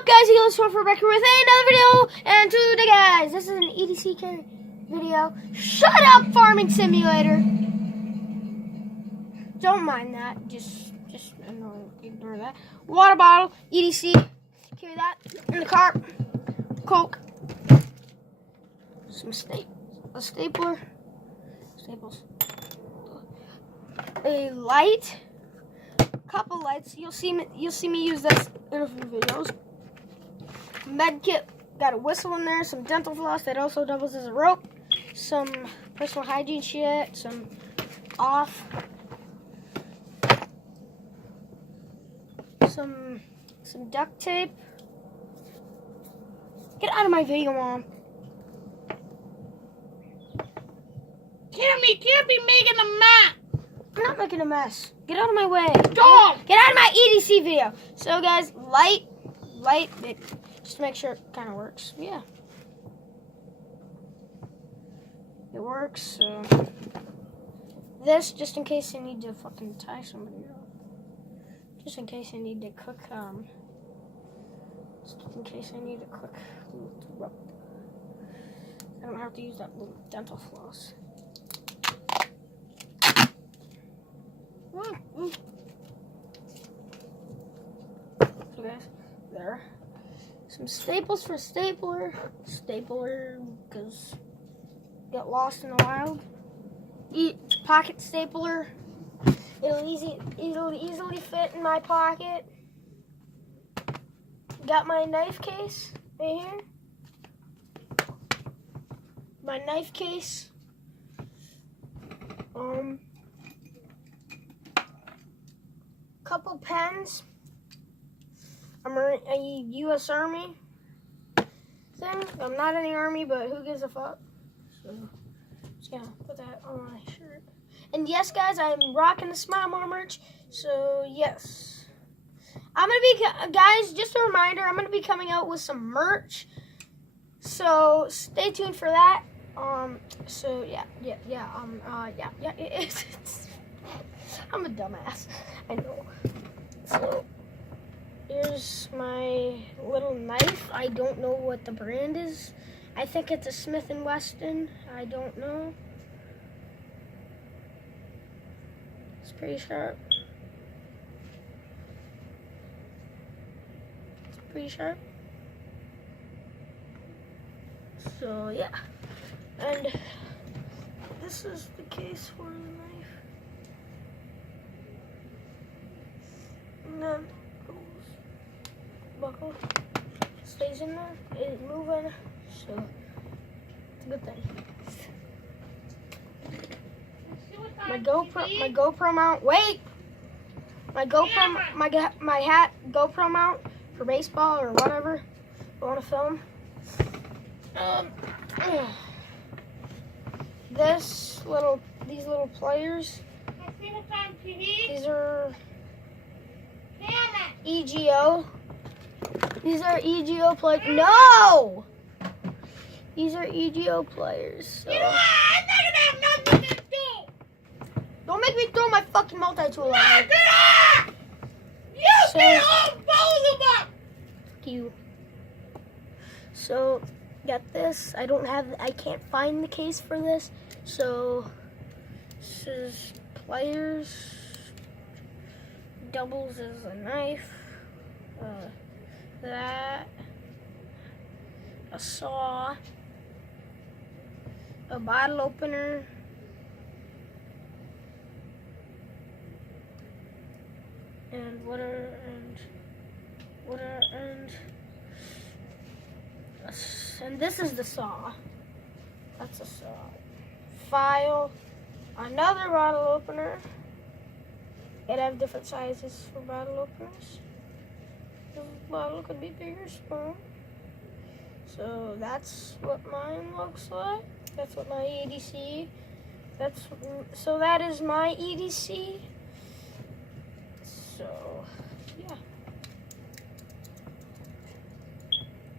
up, guys? It's for back here with another video, and today, guys, this is an EDC video. Shut up, Farming Simulator. Don't mind that. Just ignore that. Water bottle, EDC. Carry that in the car. Coke. Some a stapler. Staples. A light. Couple lights. You'll see me use this in a few videos. Med kit, got a whistle in there, some dental floss that also doubles as a rope, some personal hygiene shit, some some duct tape. Get out of my video, Mom. Tammy, can't be making a mess. I'm not making a mess. Get out of my way. Dog! Get out of my EDC video. So, guys, light, just to make sure it kind of works. Yeah. It works, so. This, just in case I need to fucking tie somebody up. Just in case I need to cook, just in case I need to cook. I don't have to use that little dental floss. So guys, there. Some staples for stapler, because get lost in the wild. Pocket stapler. It'll easily fit in my pocket. Got my knife case right here. My knife case. Couple pens. I'm a U.S. Army thing. I'm not in the Army, but who gives a fuck? So, just gonna put that on my shirt. And yes, guys, I'm rocking the Smile More merch. So, yes. I'm gonna be, guys, just a reminder, I'm gonna be coming out with some merch. So, stay tuned for that. So, yeah. I'm a dumbass. I know. So, here's my little knife. I don't know what the brand is. I think it's a Smith & Wesson. I don't know. It's pretty sharp. It's pretty sharp. So, yeah. And this is the case for the knife. And then buckle stays in there. It's moving, so it's a good thing. My GoPro mount. Wait. My GoPro, my hat GoPro mount for baseball or whatever I want to film. These little pliers. These are EGO. These are EGO pliers. No! These are EGO pliers. So. You know what? I'm not gonna have nothing to do. Don't make me throw my fucking multi-tool at you. You can hold both of them. Fuck you. So, got this. I can't find the case for this. So, this is pliers. Doubles as a knife. That. A saw. A bottle opener. And water and this is the saw. That's a saw. File. Another bottle opener. It have different sizes for bottle openers. The bottle could be big or small. So that's what mine looks like. That's what my EDC. So that is my EDC. So yeah.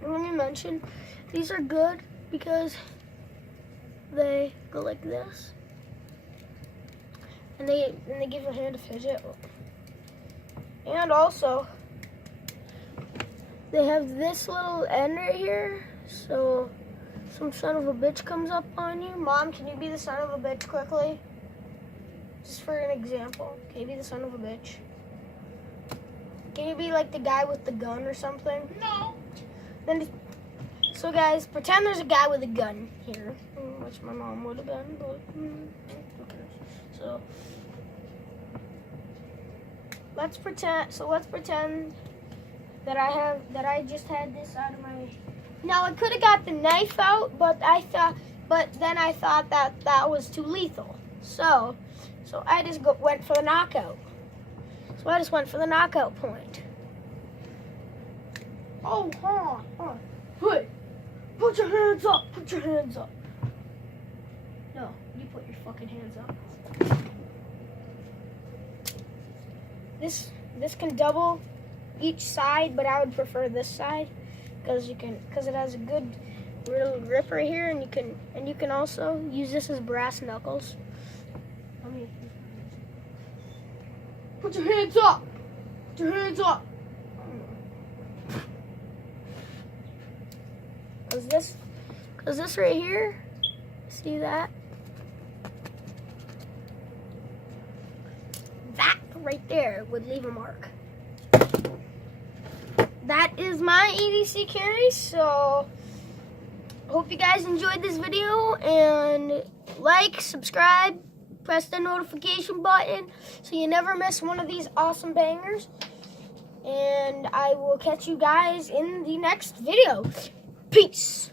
And let me mention, these are good because they go like this. And they give your hand a fidget. And also, they have this little end right here. So some son of a bitch comes up on you. Mom, can you be the son of a bitch quickly? Just for an example. Can you be the son of a bitch? Can you be like the guy with the gun or something? No. Then, so guys, pretend there's a guy with a gun here, which my mom would have been, but okay. So let's pretend. So let's pretend that I just had this out of my. Now I could have got the knife out, but then I thought that was too lethal. So I just went for the knockout. So I just went for the knockout point. Oh, hold on. Hey, put your hands up. Put your hands up. No, you put your fucking hands up. This can double each side, but I would prefer this side because it has a good little grip right here, and you can also use this as brass knuckles. Put your hands up. Put your hands up. Cause this right here, see that? That right there would leave a mark. That is my EDC carry, so hope you guys enjoyed this video, and like, subscribe, press the notification button so you never miss one of these awesome bangers, and I will catch you guys in the next video. Peace.